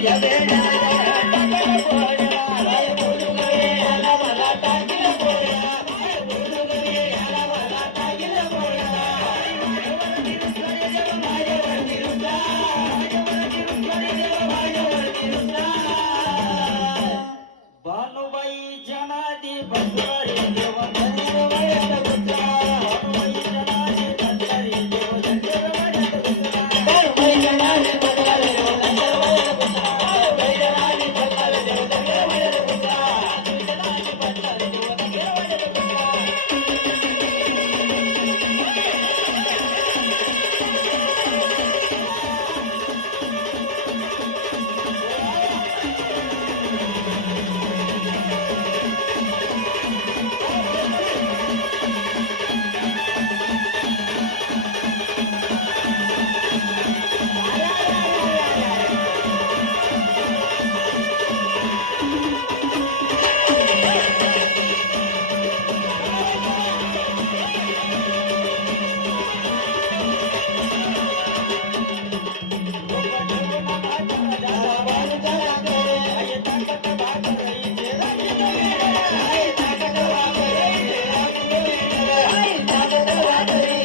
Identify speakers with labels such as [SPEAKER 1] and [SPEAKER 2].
[SPEAKER 1] Bye. Hare